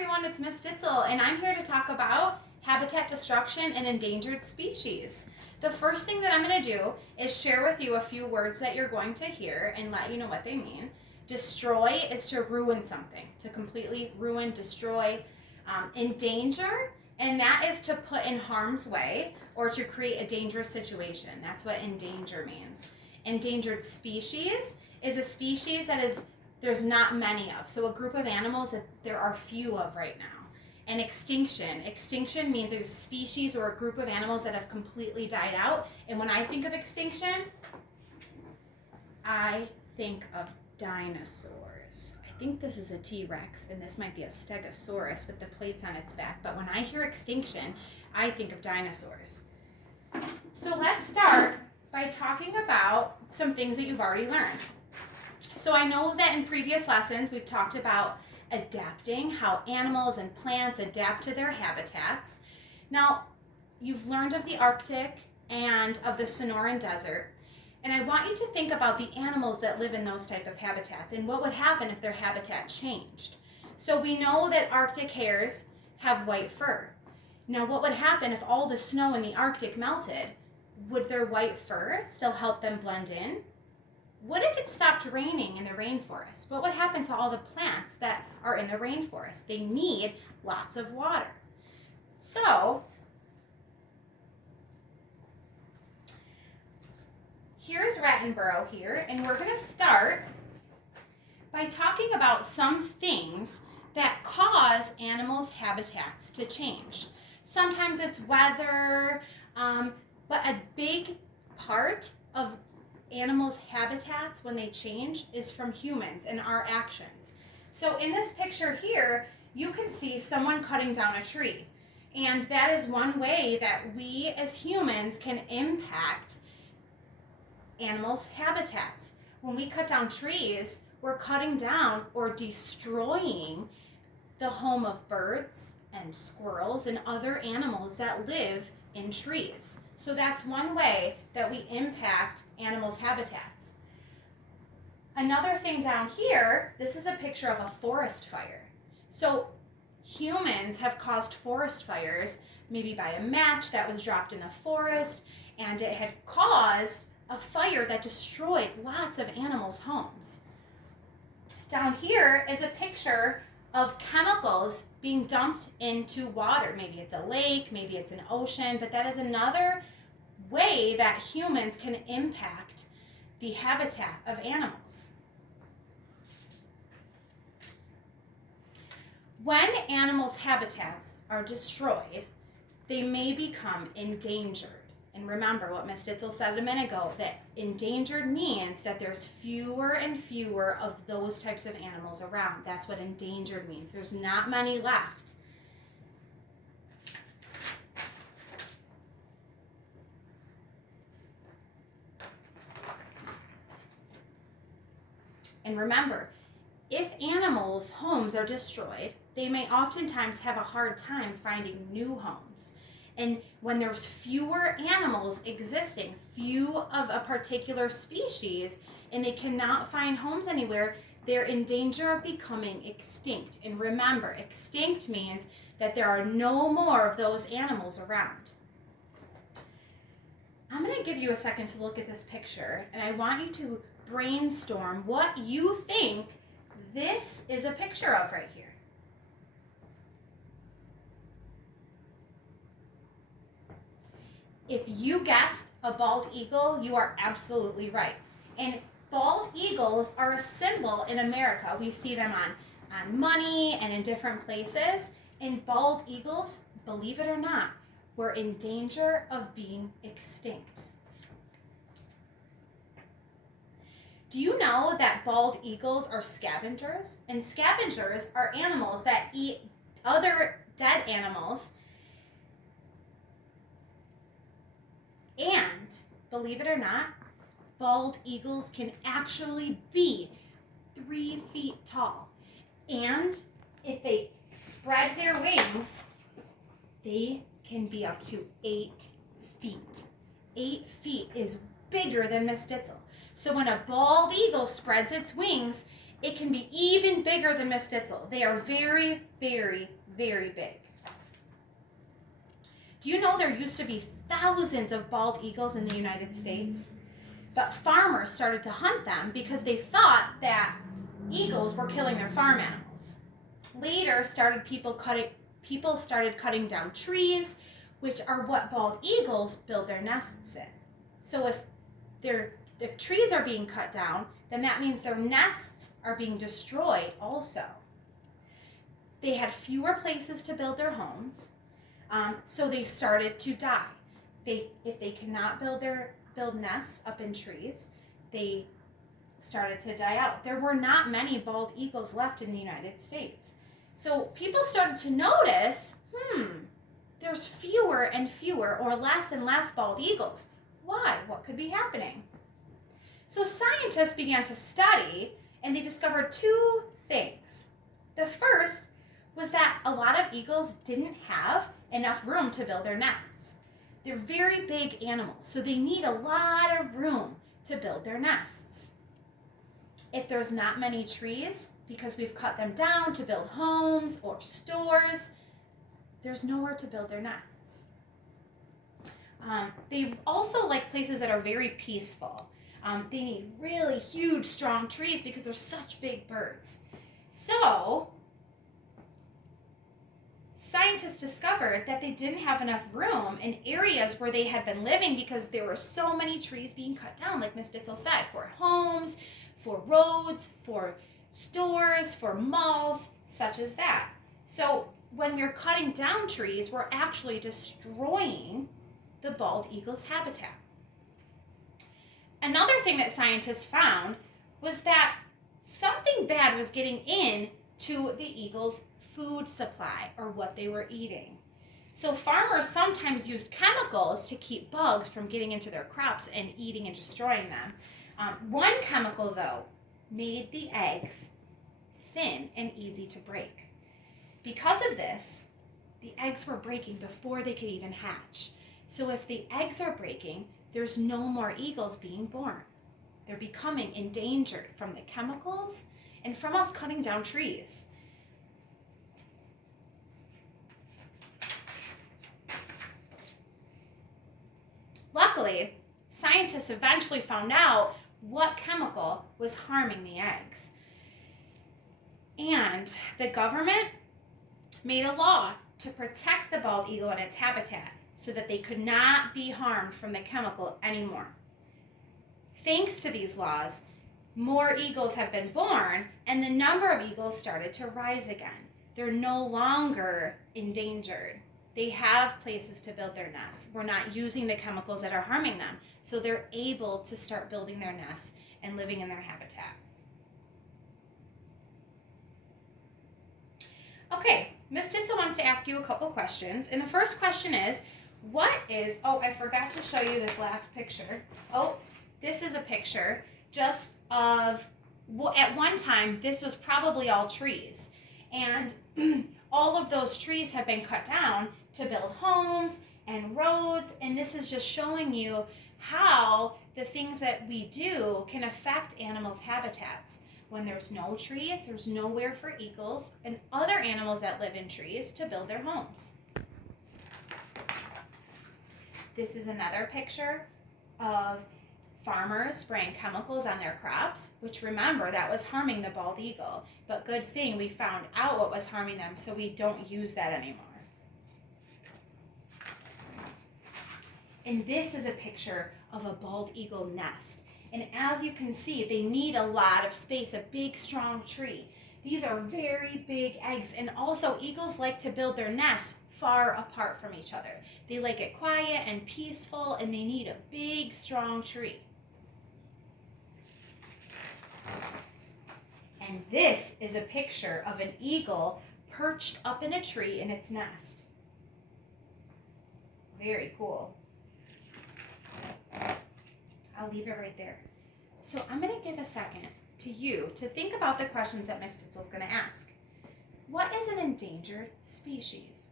everyone, it's Miss Ditzel, and I'm here to talk about habitat destruction and endangered species. The first thing that I'm going to do is share with you a few words that you're going to hear and let you know what they mean. Destroy is to ruin something, to completely ruin, destroy. Endanger, and that is to put in harm's way or to create a dangerous situation. That's what endanger means. Endangered species is a species that there's not many of. So a group of animals that there are few of right now. And extinction means a species or a group of animals that have completely died out. And when I think of extinction, I think of dinosaurs. I think this is a T-Rex and this might be a Stegosaurus with the plates on its back. But when I hear extinction, I think of dinosaurs. So let's start by talking about some things that you've already learned. So I know that in previous lessons we've talked about adapting, how animals and plants adapt to their habitats. Now, you've learned of the Arctic and of the Sonoran Desert, and I want you to think about the animals that live in those type of habitats and what would happen if their habitat changed. So we know that Arctic hares have white fur. Now, what would happen if all the snow in the Arctic melted? Would their white fur still help them blend in? What if it stopped raining in the rainforest? What would happen to all the plants that are in the rainforest? They need lots of water. So, here's Rattenborough here, and we're going to start by talking about some things that cause animals' habitats to change. Sometimes it's weather, but a big part of animals' habitats when they change is from humans and our actions. So in this picture here, you can see someone cutting down a tree. And that is one way that we as humans can impact animals' habitats. When we cut down trees, we're cutting down or destroying the home of birds and squirrels and other animals that live in trees. So that's one way that we impact animals' habitats. Another thing down here, this is a picture of a forest fire. So humans have caused forest fires, maybe by a match that was dropped in the forest, and it had caused a fire that destroyed lots of animals' homes. Down here is a picture of chemicals being dumped into water. Maybe it's a lake, maybe it's an ocean, but that is another way that humans can impact the habitat of animals. When animals' habitats are destroyed, they may become endangered. And remember what Miss Ditzel said a minute ago, that endangered means that there's fewer and fewer of those types of animals around. That's what endangered means. There's not many left. And remember, if animals' homes are destroyed, they may oftentimes have a hard time finding new homes. And when there's fewer animals existing, few of a particular species, and they cannot find homes anywhere, they're in danger of becoming extinct. And remember, extinct means that there are no more of those animals around. I'm going to give you a second to look at this picture, and I want you to brainstorm what you think this is a picture of right here. If you guessed a bald eagle, you are absolutely right. And bald eagles are a symbol in America. We see them on money and in different places. And bald eagles, believe it or not, were in danger of being extinct. Do you know that bald eagles are scavengers? And scavengers are animals that eat other dead animals. And, believe it or not, bald eagles can actually be 3 feet tall. And if they spread their wings, they can be up to 8 feet. 8 feet is bigger than Miss Ditzel. So when a bald eagle spreads its wings, It can be even bigger than Miss Ditzel. They are very, very, very big. Do you know there used to be thousands of bald eagles in the United States? But farmers started to hunt them because they thought that eagles were killing their farm animals. Later, people started cutting down trees, which are what bald eagles build their nests in. So if trees are being cut down, then that means their nests are being destroyed also. They had fewer places to build their homes, so they started to die. If they cannot build nests up in trees, they started to die out. There were not many bald eagles left in the United States. So people started to notice, there's fewer and fewer or less and less bald eagles. Why? What could be happening? So scientists began to study, and they discovered two things. The first was that a lot of eagles didn't have enough room to build their nests. They're very big animals, so they need a lot of room to build their nests. If there's not many trees, because we've cut them down to build homes or stores, there's nowhere to build their nests. They also like places that are very peaceful. They need really huge, strong trees because they're such big birds. So, scientists discovered that they didn't have enough room in areas where they had been living because there were so many trees being cut down, like Miss Ditzel said, for homes, for roads, for stores, for malls, such as that. So, when we're cutting down trees, we're actually destroying the bald eagle's habitat. Another thing that scientists found was that something bad was getting into the eagle's food supply or what they were eating. So farmers sometimes used chemicals to keep bugs from getting into their crops and eating and destroying them. One chemical, though, made the eggs thin and easy to break. Because of this, the eggs were breaking before they could even hatch. So if the eggs are breaking, there's no more eagles being born. They're becoming endangered from the chemicals and from us cutting down trees. Luckily, scientists eventually found out what chemical was harming the eggs. And the government made a law to protect the bald eagle and its habitat so that they could not be harmed from the chemical anymore. Thanks to these laws, more eagles have been born and the number of eagles started to rise again. They're no longer endangered. They have places to build their nests. We're not using the chemicals that are harming them, so they're able to start building their nests and living in their habitat. Okay, Miss Ditzel wants to ask you a couple questions. And the first question is, I forgot to show you this last picture. This is a picture just of, at one time, this was probably all trees. And all of those trees have been cut down to build homes and roads. And this is just showing you how the things that we do can affect animals' habitats. When there's no trees, there's nowhere for eagles and other animals that live in trees to build their homes. This is another picture of farmers spraying chemicals on their crops, which remember, that was harming the bald eagle. But good thing we found out what was harming them so we don't use that anymore. And this is a picture of a bald eagle nest. And as you can see, they need a lot of space, a big, strong tree. These are very big eggs. And also, eagles like to build their nests far apart from each other. They like it quiet and peaceful, and they need a big, strong tree. And this is a picture of an eagle perched up in a tree in its nest. Very cool. I'll leave it right there. So I'm going to give a second to you to think about the questions that Miss Ditzel is going to ask. What is an endangered species?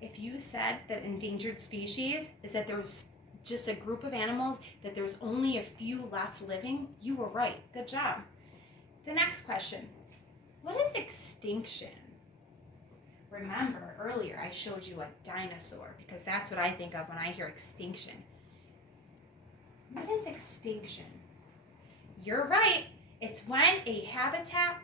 If you said that endangered species is that there's just a group of animals, that there's only a few left living, you were right. Good job. The next question, what is extinction? Remember, earlier I showed you a dinosaur because that's what I think of when I hear extinction. What is extinction? You're right. It's when a habitat,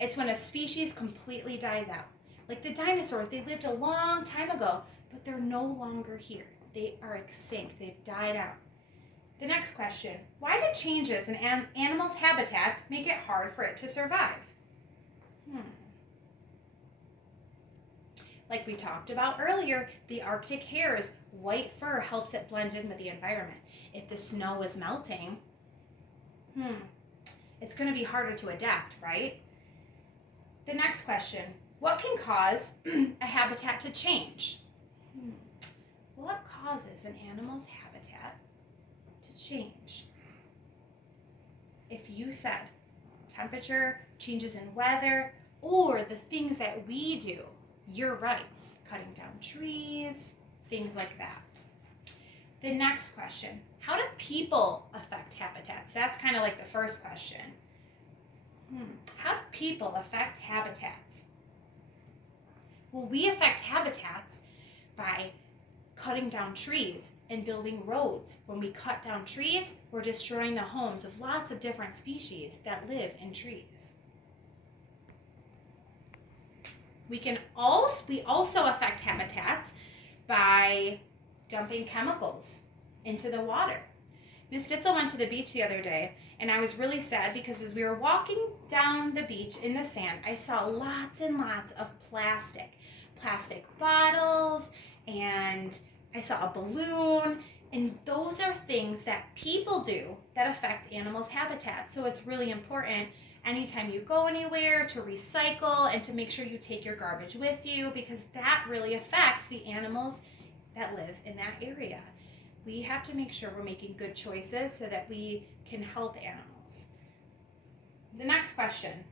it's when a species completely dies out. Like the dinosaurs, they lived a long time ago, but they're no longer here. They are extinct. They've died out. The next question, why do changes in animals' habitats make it hard for it to survive? Like we talked about earlier, the Arctic hare's white fur helps it blend in with the environment. If the snow is melting, it's going to be harder to adapt, right? The next question, what can cause a habitat to change? What causes an animal's habitat to change? If you said temperature, changes in weather, or the things that we do, you're right. Cutting down trees, things like that. The next question, how do people affect habitats? That's kind of like the first question. How do people affect habitats? Well, we affect habitats by cutting down trees and building roads. When we cut down trees, we're destroying the homes of lots of different species that live in trees. We also affect habitats by dumping chemicals into the water. Miss Ditzel went to the beach the other day, and I was really sad because as we were walking down the beach in the sand, I saw lots and lots of plastic bottles, and I saw a balloon, and those are things that people do that affect animals' habitats. So it's really important anytime you go anywhere to recycle and to make sure you take your garbage with you, because that really affects the animals that live in that area. We have to make sure we're making good choices so that we can help animals. The next question.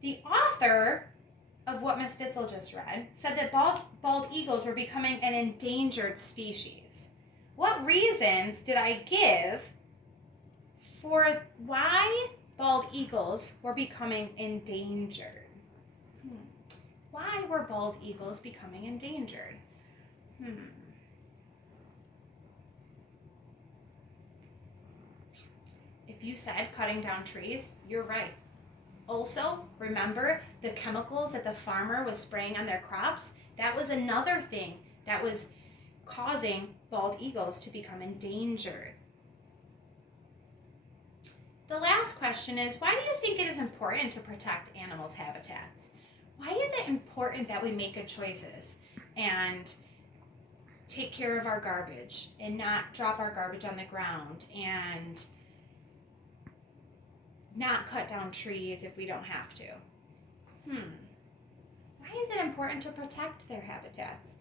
The author of what Miss Ditzel just read said that bald eagles were becoming an endangered species. What reasons did I give for why bald eagles were becoming endangered? Why were bald eagles becoming endangered? If you said cutting down trees, you're right. Also, remember the chemicals that the farmer was spraying on their crops? That was another thing that was causing bald eagles to become endangered. The last question is, why do you think it is important to protect animals' habitats? Why is it important that we make good choices and take care of our garbage and not drop our garbage on the ground and not cut down trees if we don't have to? Why is it important to protect their habitats?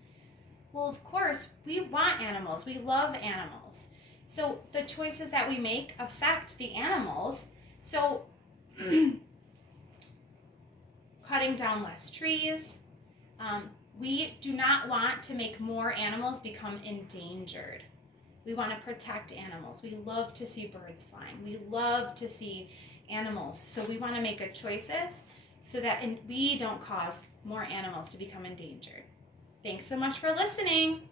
Well, of course, we want animals. We love animals. So the choices that we make affect the animals. So cutting down less trees. We do not want to make more animals become endangered. We want to protect animals. We love to see birds flying. We love to see animals. So we want to make good choices so that we don't cause more animals to become endangered. Thanks so much for listening.